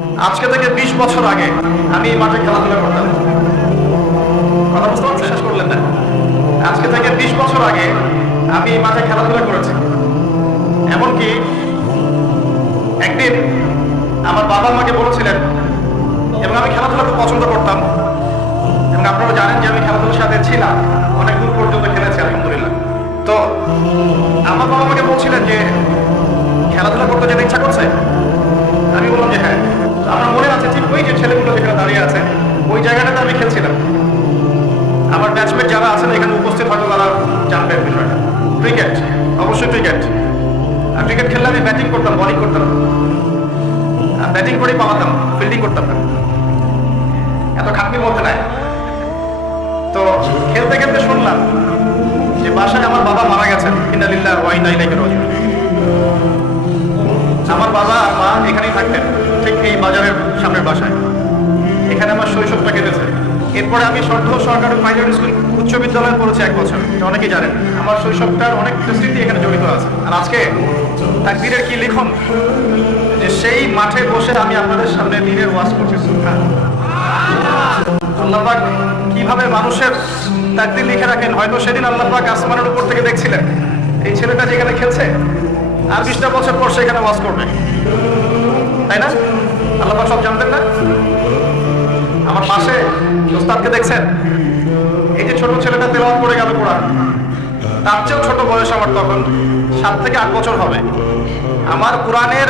আজকে থেকে 20 বছর আগে আমি এই মাঠে খেলাধুলা করতাম। কথা বুঝতে পারছেন? শেষ করলেন না? আজকে থেকে 20 বছর আগে আমি এই মাঠে খেলাধুলা করেছি। এমনকি একদিন আমার বাবা আমাকে বলেছিলেন, এবং আমি খেলাধুলা খুব পছন্দ করতাম, এবং আপনারা জানেন যে আমি খেলাধুলার সাথে ছিলাম, অনেক দূর পর্যন্ত খেলেছি আলহামদুলিল্লাহ। তো আমার বাবা আমাকে বলছিলেন যে খেলাধুলা করতে যেতে ইচ্ছা করছে। আমি বললাম যে হ্যাঁ। আমার মনে আছে ঠিক ওই যে ছেলেগুলো যেখানে দাঁড়িয়ে আছে ওই জায়গাটাতে আমি খেলছিলাম। আমার ব্যাচমেট যারা আছেন এখানে উপস্থিত হয়তো তারা জানবেন বিষয়টা। ক্রিকেট, অবশ্যই ক্রিকেট। আর ক্রিকেট খেললে আমি ব্যাটিং করতাম, বলিং করতাম, ব্যাটিং করেই পাওয়াতাম, ফিল্ডিং করতাম না, এত খাটনির মধ্যে নাই। তো খেলতে খেলতে শুনলাম যে বাসায় আমার বাবা মারা গেছেন, ইন্না লিল্লাহি ওয়া ইন্না ইলাইহি রাজিউন। আমার বাবা আর মা এখানেই থাকতেন, ঠিক এই বাজারের সামনের বাসায়। এখানে আমার শৈশবটা কেটেছে। এরপরে আমি সরকারি প্রাইমারি স্কুল উচ্চ বিদ্যালয়ে পড়েছি 1 বছর, এটা অনেকেই জানেন। আমার শৈশবটার অনেক স্মৃতি এখানে জড়িত আছে। আর আজকে তাকবীরের কি লিখন যে সেই মাঠে বসে আমি আপনাদের সামনে দিনের ওয়াজ করছি। আল্লাহ পাক কিভাবে মানুষের তাকদীর লিখে রাখেন, হয়তো সেদিন আল্লাহ পাক আসমানের উপর থেকে দেখছিলেন এই ছেলেটা যেখানে খেলছে আর 20টা বছর পর সেখানে ওয়াজ করবে, তাই না? আল্লাহ পাক সব জানতেন না? আমার পাশে ওস্তাদকে দেখছেন, এই যে ছোট ছেলেটা তেলাওয়াত করে গেল কোরআন, তার চেয়েও ছোট বয়স আমার, তখন 7 থেকে 8 বছর হবে। আমার কোরআনের